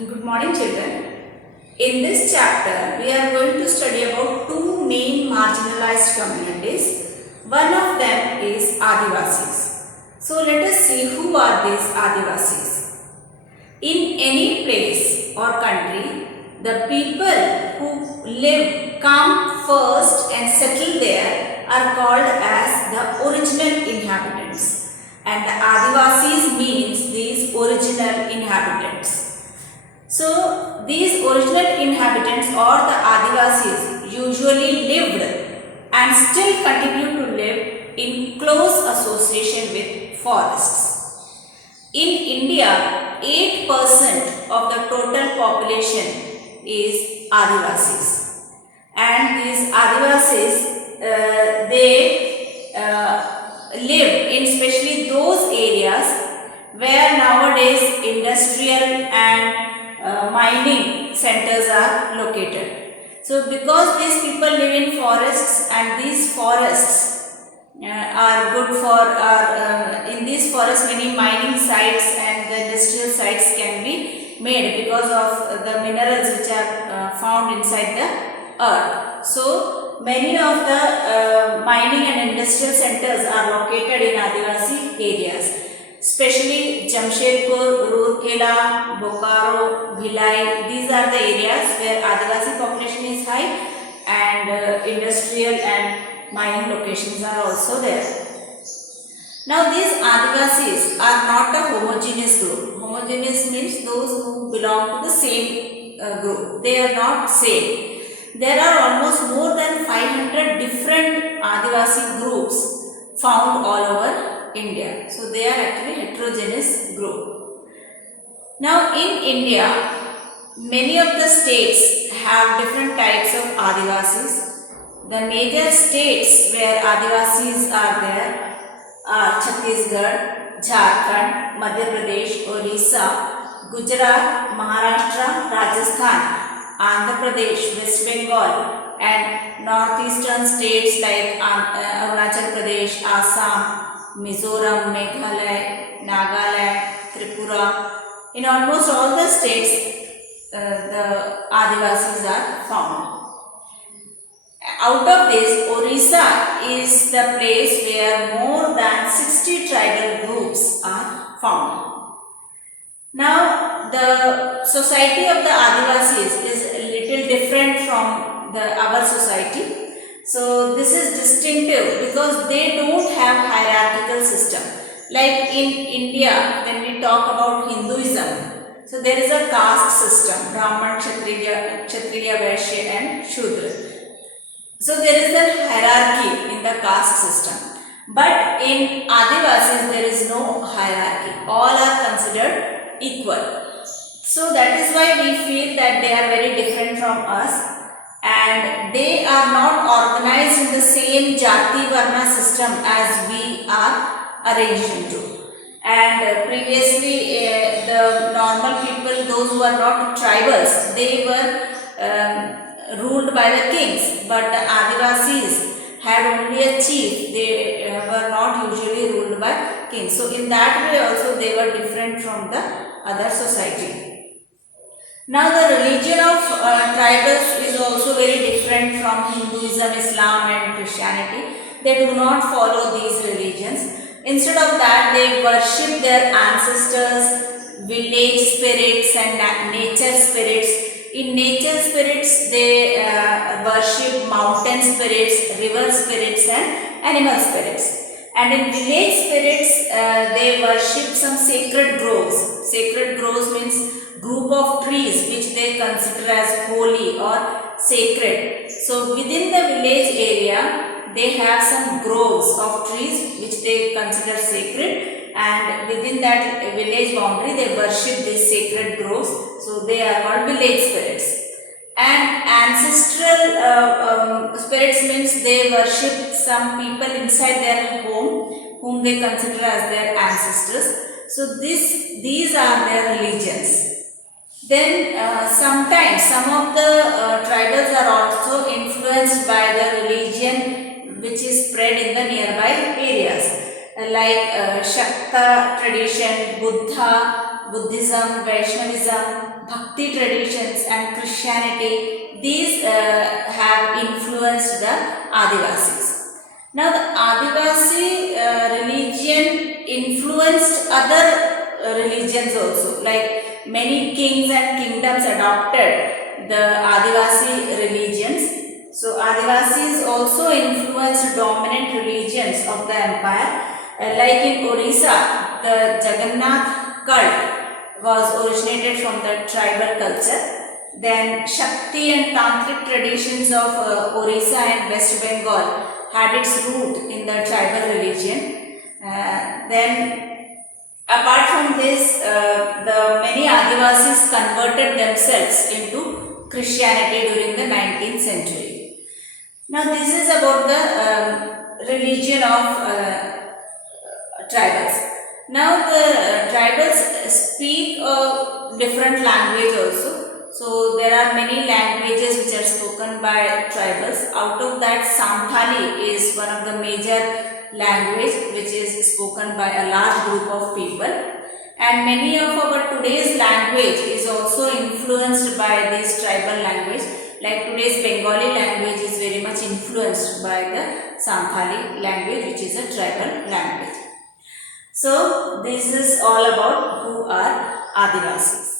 Good morning, children. In this chapter, we are going to study about two main marginalized communities. One of them is Adivasis. So let us see who are these Adivasis. In any place or country, the people who come first and settle there are called as the original inhabitants. And the Adivasis means these original inhabitants. So, these original inhabitants or the Adivasis usually lived and still continue to live in close association with forests. In India, 8% of the total population is Adivasis. And these Adivasis, they live in especially those areas where nowadays industrial and mining centers are located. So because these people live in forests and these forests are good for, in these forests many mining sites and the industrial sites can be made because of the minerals which are found inside the earth. So many of the mining and industrial centers are located in Adivasi areas. Especially Jamshedpur, Roorkela, Bokaro, Bhilai, these are the areas where Adivasi population is high and industrial and mining locations are also there. Now these Adivasis are not a homogeneous group. Homogeneous means those who belong to the same group. They are not same. There are almost more than 500 different Adivasi groups found all over India. So they are actually heterogeneous group. Now in India, many of the states have different types of Adivasis. The major states where Adivasis are there are Chhattisgarh, Jharkhand, Madhya Pradesh, Orissa, Gujarat, Maharashtra, Rajasthan, Andhra Pradesh, West Bengal and northeastern states like Arunachal Pradesh, Assam, Mizoram, Meghalaya, Nagaland, Tripura. In almost all the states, the Adivasis are found. Out of this, Orissa is the place where more than 60 tribal groups are found. Now, the society of the Adivasis is a little different from our society. So this is distinctive because they don't have hierarchical system. Like in India, when we talk about Hinduism, so there is a caste system, Brahman, Kshatriya, Vaishya and Shudra. So there is a hierarchy in the caste system. But in Adivasis, there is no hierarchy. All are considered equal. So that is why we feel that they are very different from us. And they are not organized in the same Jati Varna system as we are arranged into. And previously the normal people, those who are not tribals, they were ruled by the kings. But the Adivasis had only a chief, they were not usually ruled by kings. So in that way also they were different from the other society. Now the religion of tribals is also very different from Hinduism, Islam and Christianity. They do not follow these religions. Instead of that, they worship their ancestors, village spirits and nature spirits. In nature spirits, they worship mountain spirits, river spirits and animal spirits. And in village spirits, they worship some sacred groves. Sacred groves means group of trees which they consider as holy or sacred. So within the village area, they have some groves of trees which they consider sacred, and within that village boundary they worship these sacred groves. So they are called village spirits. And ancestral spirits means they worship some people inside their home whom they consider as their ancestors. So these are their religions. Then sometimes some of the tribals are also influenced by the religion which is spread in the nearby areas. Like Shakta tradition, Buddhism, Vaishnavism, Bhakti traditions and Christianity, these have influenced the Adivasis. Now the Adivasi religion influenced other religions also, like many kings and kingdoms adopted the Adivasi religions. So Adivasis also influenced dominant religions of the empire. Like in Orissa, the Jagannath cult was originated from the tribal culture. Then Shakti and Tantric traditions of Orissa and West Bengal had its root in the tribal religion. Then apart from this, the many Adivasis converted themselves into Christianity during the 19th century. Now this is about the religion of tribals. Now the tribals speak a different language also. So there are many languages which are spoken by tribals. Out of that, Santali is one of the major language which is spoken by a large group of people. And many of our today's language is also influenced by this tribal language. Like today's Bengali language is very much influenced by the Santali language, which is a tribal language. So this is all about who are Adivasis.